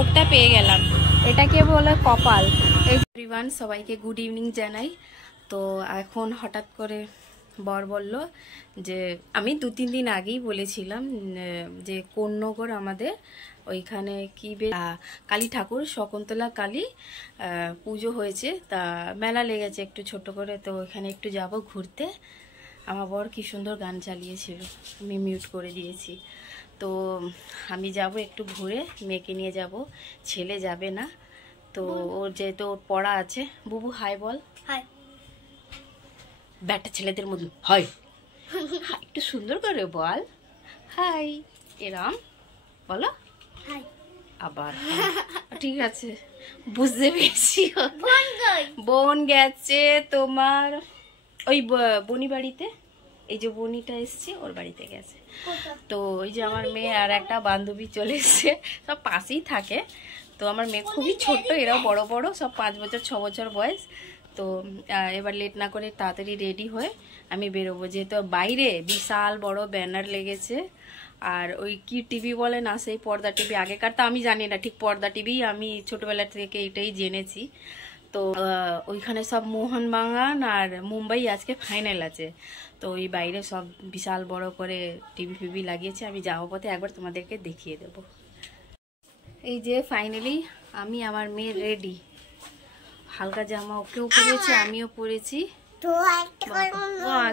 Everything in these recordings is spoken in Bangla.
ভোগটা পেয়ে গেলাম, এটাকে বলে কপাল। এই এভরিওয়ান, সবাইকে গুড ইভিনিং জানাই। তো এখন হঠাৎ করে বর বলল যে, আমি 2-3 দিন আগেই বলেছিলাম যে কোন্নগর আমাদের ওইখানে কি কালী ঠাকুর শকুন্তলা কালী পুজো হয়েছে, তা মেলা লেগেছে একটু ছোট করে, তো ওইখানে একটু যাব ঘুরতে। আমার বর কি সুন্দর গান চালিয়েছিল, আমি মিউট করে দিয়েছি। তো আমি যাব একটু ঘুরে, মেয়েকে নিয়ে যাব, ছেলে যাবে না। তো ওর যেহেতু ওর পড়া আছে, বুবু হাই বল। হাই। ব্যাটা ছেলেদের মধ্যে হাই, একটু সুন্দর করে বল হাই, এরম বলো হাই। আবার ঠিক আছে, বুঝতে পেরেছি। বোন গেছে তোমার ওই বনি বাড়িতে, এই যে বনিটা এসছে ওর বাড়িতে গেছে। তো ওই যে আমার মেয়ে আর একটা বান্ধবী চলে এসছে, সব পাশেই থাকে। তো আমার মেয়ে খুবই ছোট্ট, এরাও বড় বড়, সব 5 বছর 6 বছর বয়স। তো এবার লেট না করে তাড়াতাড়ি রেডি হয়ে আমি বেরোবো, যেহেতু বাইরে বিশাল বড় ব্যানার লেগেছে। আর ওই কি টিভি বলে না, সেই পর্দা টিভি, আগেকার তো আমি জানি না ঠিক পর্দা টিভি, আমি ছোটবেলা থেকে এটাই জেনেছি। তো ওইখানে সব মোহনবাগান আর মুম্বাই আজকে ফাইনাল আছে। তো ওই বাইরে সব বিশাল বড় করে টিভি ফিভি লাগিয়েছে, আমি যাওয়ার পথে একবার তোমাদেরকে দেখিয়ে দেব। এই যে ফাইনালি আমি আমার মেয়ে রেডি, হালকা জামা ওকেও পরেছে, আমিও পরেছি।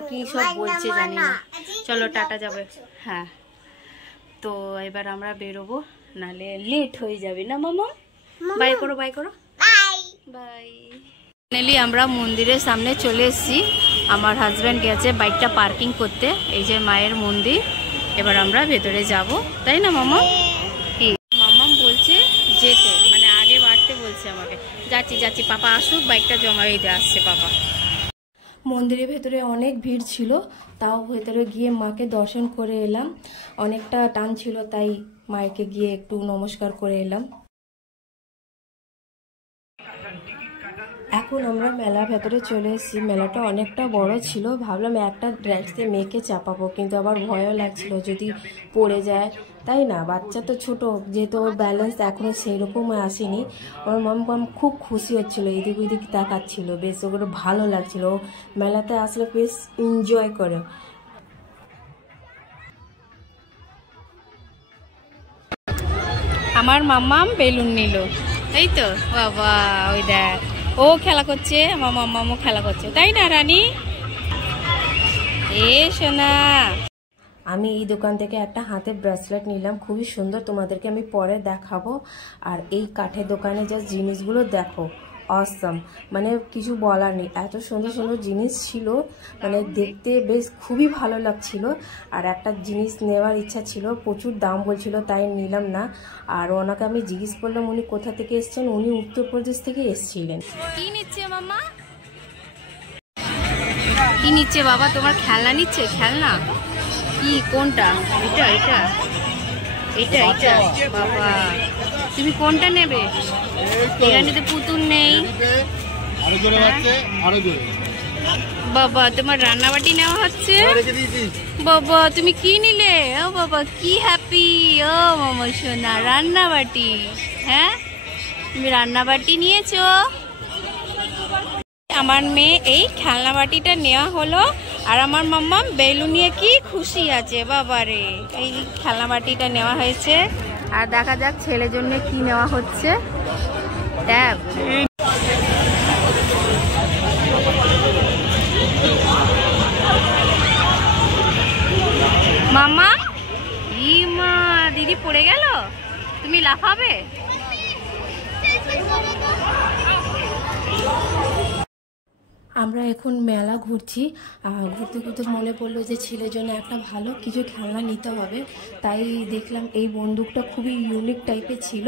কি সব বলছে জানি না। চলো টাটা যাবে। হ্যাঁ, তো এবার আমরা বেরোবো, নাহলে লেট হয়ে যাবে না মামা। বাই করো, বাই করো, বাই। ফাইনালি আমরা মন্দিরের সামনে চলে এসেছি, আমার হাজব্যান্ড গেছে বাইকটা পার্কিং করতে। এই যে মায়ের মন্দির, এবার আমরা ভেতরে যাব, তাই না মামা? কি মামাম বলছে যেতে, মানে আগে বাড়তে বলছে আমাকে। যাচ্ছি যাচ্ছি, পাপা আসুক, বাইকটা জমা দিতে আসছে পাপা। মন্দিরের ভেতরে অনেক ভিড় ছিল, তাও ভেতরে গিয়ে মাকে দর্শন করে এলাম। অনেকটা টান ছিল, তাই মায়েকে গিয়ে একটু নমস্কার করে এলাম। এখন আমরা মেলার ভেতরে চলে এসেছি। মেলাটা অনেকটা বড় ছিল, ভাবলাম একটা ড্রেসে মেয়েকে চাপাবো, কিন্তু আবার ভয়ও লাগছিল যদি পড়ে যায়, তাই না? বাচ্চা তো ছোট, যেহেতু ওর ব্যালেন্স এখনো সেই রকম আসেনি। আমার মাম খুব খুশি হচ্ছিল, এদিক ওইদিক তাকাচ্ছিল, বেশ ওগুলো ভালো লাগছিল। মেলাতে আসলে বেশ এনজয় করে। আমার মাম্মাম বেলুন নিল, এই তো বাবা, ওই দেখ ও খেলা করছে, আমার মাম্মামও খেলা করছে, তাই না রানী? এ সোনা, আমি এই দোকান থেকে একটা হাতের ব্রেসলেট নিলাম, খুবই সুন্দর, তোমাদেরকে আমি পরে দেখাবো। আর এই কাঠের দোকানে যা জিনিসগুলো দেখো, অসাম, মানে কিছু বলার নেই, এত সুন্দর সুন্দর জিনিস ছিল, মানে দেখতে বেশ খুবই ভালো লাগছিল। আর একটা জিনিস নেওয়ার ইচ্ছা ছিল, প্রচুর দাম বলছিল, তাই নিলাম না। আর ওনাকে আমি জিজ্ঞেস করলাম উনি কোথা থেকে এসছেন, উনি উত্তরপ্রদেশ থেকে এসেছিলেন। কি নিচ্ছে মামা? কি নিচ্ছে বাবা? তোমার খেলনা নিচ্ছে? খেলনা কি, কোনটা? এটা এটা এটা এটা বাবা, তুমি কোনটা নেবে? এখানে তো পুতুল নেই বাবা। তোমার রান্নাবাটি নেওয়া হচ্ছে বাবা, তুমি কি নিলে? ও বাবা কি হ্যাপি, ও মামা সোনা, রান্নাবাটি। হ্যাঁ, তুমি রান্নাবাটি নিয়েছো। আমার মেয়ে এই খেলনা বাটিটা নেওয়া হলো, আর আমার মাম্মা বেলুন নিয়ে কি খুশি আছে বাবারে। এই খেলনা বাটিটা নেওয়া হয়েছে, আর দেখা যাক ছেলের জন্য কি নেওয়া হচ্ছে। ট্যাব, মাম্মা, ই মা, দিদি পড়ে গেল, তুমি লাফাবে। আমরা এখন মেলা ঘুরছি, ঘুরতে ঘুরতে মনে পড়লো যে ছেলের জন্য একটা ভালো কিছু খেলনা নিতে হবে। তাই দেখলাম এই বন্দুকটা খুবই ইউনিক টাইপের ছিল,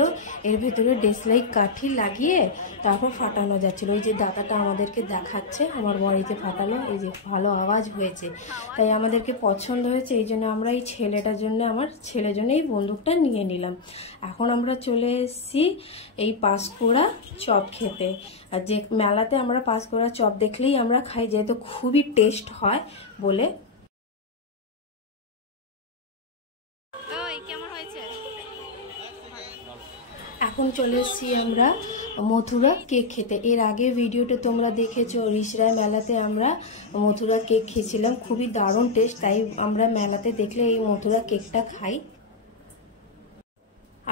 এর ভেতরে ডেসলাই কাঠি লাগিয়ে তারপর ফাটানো যাচ্ছিলো। ওই যে দাদাটা আমাদেরকে দেখাচ্ছে, আমার বাড়িতে ফাটানো, এই যে ভালো আওয়াজ হয়েছে, তাই আমাদেরকে পছন্দ হয়েছে, এই জন্য আমরা এই ছেলেটার জন্য, আমার ছেলের জন্য এই বন্দুকটা নিয়ে নিলাম। এখন আমরা চলে এসেছি এই পাঁশকুড়া চপ খেতে। আর যে মেলাতে আমরা পাঁশকুড়া চপ দেখলেই আমরা খাই, যেহেতু খুবই টেস্ট হয় বলে। কেমন হয়েছে? এখন চলে এসেছি আমরা মথুরা কেক খেতে। এর আগে ভিডিওতে তোমরা দেখেছো রিসরায় মেলাতে আমরা মথুরা কেক খেয়েছিলাম, খুবই দারুণ টেস্ট। তাই আমরা মেলাতে দেখলে এই মথুরা কেকটা খাই।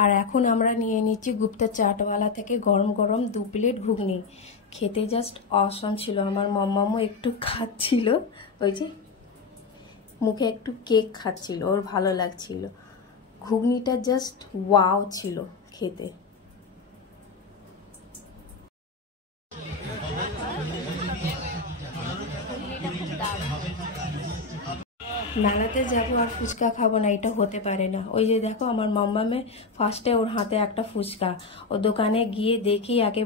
আর এখন আমরা নিয়ে নিচ্ছি গুপ্তা চাটওয়ালা থেকে গরম গরম 2 প্লেট ঘুগনি। খেতে জাস্ট অসম ছিল। আমার মাম্মামও একটু খাচ্ছিল, ওই যে মুখে একটু কেক খাচ্ছিল, ওর ভালো লাগছিল। ঘুগনিটা জাস্ট ওয়াও ছিল খেতে। মেলাতে যাবো আর ফুচকা খাবো না, এটা হতে পারে না। ওই যে দেখো আমার মাম্মামে ফার্স্টে ওর হাতে একটা ফুচকা, ও দোকানে গিয়ে দেখি আগে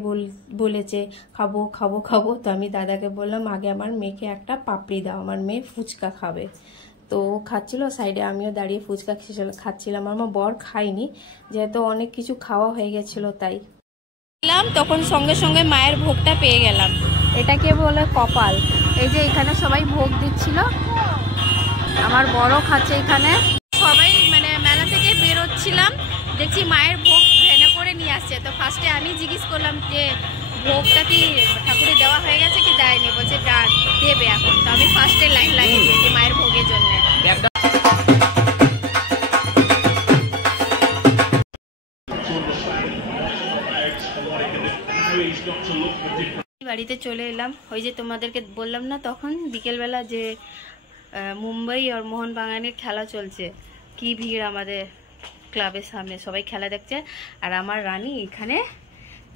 বলেছে খাবো খাবো খাবো। তো আমি দাদাকে বললাম আগে আমার মেয়েকে একটা পাপড়ি দাও, আমার মেয়ে ফুচকা খাবে। তো ও খাচ্ছিল সাইডে, আমিও দাঁড়িয়ে ফুচকা খাচ্ছিলাম। আমার বর খাইনি, যেহেতু অনেক কিছু খাওয়া হয়ে গেছিল তাই। তখন সঙ্গে সঙ্গে মায়ের ভোগটা পেয়ে গেলাম। এটাকে বলে কপাল। এই যে এখানে সবাই ভোগ দিচ্ছিল, আমার বড় খাচ্ছে এখানে। সবাই মানে মেলা থেকে বেরোচ্ছিলাম, দেখছি মায়ের ভোগ ভেনে করে নিয়ে আসছে। তো ফার্স্টে আমি জিজ্ঞেস করলাম যে ভোগটা কি ঠাকুরে দেওয়া হয়ে গেছে কি দেয়নি, বলছে দেবে এখন। তো আমি ফার্স্টে লাইন লাগিয়ে দিয়েছি মায়ের ভোগের জন্য। বাড়িতে চলে এলাম। ওই যে তোমাদেরকে বললাম না তখন বিকেলবেলা যে মুম্বাই আর মোহনবাগানের খেলা চলছে, কি ভিড় আমাদের ক্লাবের সামনে, সবাই খেলা দেখছে। আর আমার রানী এখানে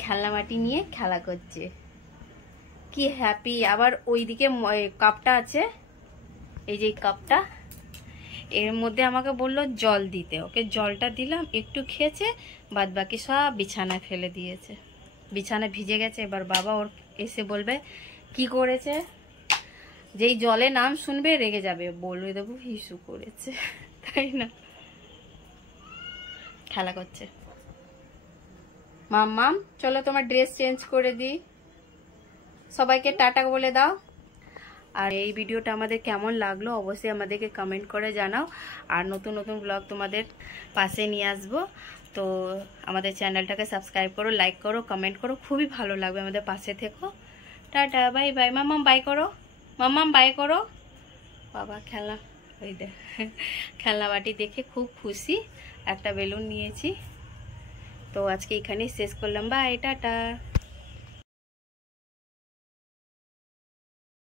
খেলনা মাটি নিয়ে খেলা করছে, কি হ্যাপি। আবার ওইদিকে কাপটা আছে, এই যে কাপটা, এর মধ্যে আমাকে বললো জল দিতে, ওকে জলটা দিলাম, একটু খেয়েছে, বাদ বাকি সব বিছানায় ফেলে দিয়েছে। বিছানা ভিজে গেছে। এবার বাবা ওর এসে বলবে কি করেছে, যেই জলে নাম শুনবে রেগে যাবে, বলবে দেবো হিসু করেছে, তাই না? খেলা করছে। মাম্মাম চলো তোমার ড্রেস চেঞ্জ করে দিই, সবাইকে টাটা বলে দাও। আর এই ভিডিওটা আমাদের কেমন লাগলো অবশ্যই আমাদেরকে কমেন্ট করে জানাও। আর নতুন নতুন ব্লগ তোমাদের পাশে নিয়ে আসবো। তো আমাদের চ্যানেলটাকে সাবস্ক্রাইব করো, লাইক করো, কমেন্ট করো, খুবই ভালো লাগবে, আমাদের পাশে থেকো। Tata, bye bye. মাম্মাম বাই করো, মাম্মাম বাই করো। বাবা খেলনা, ওই দে খেলনা বাটি দেখে খুব খুশি, একটা বেলুন নিয়েছি। তো আজকে এখানেই শেষ করলাম, বাই টাটা।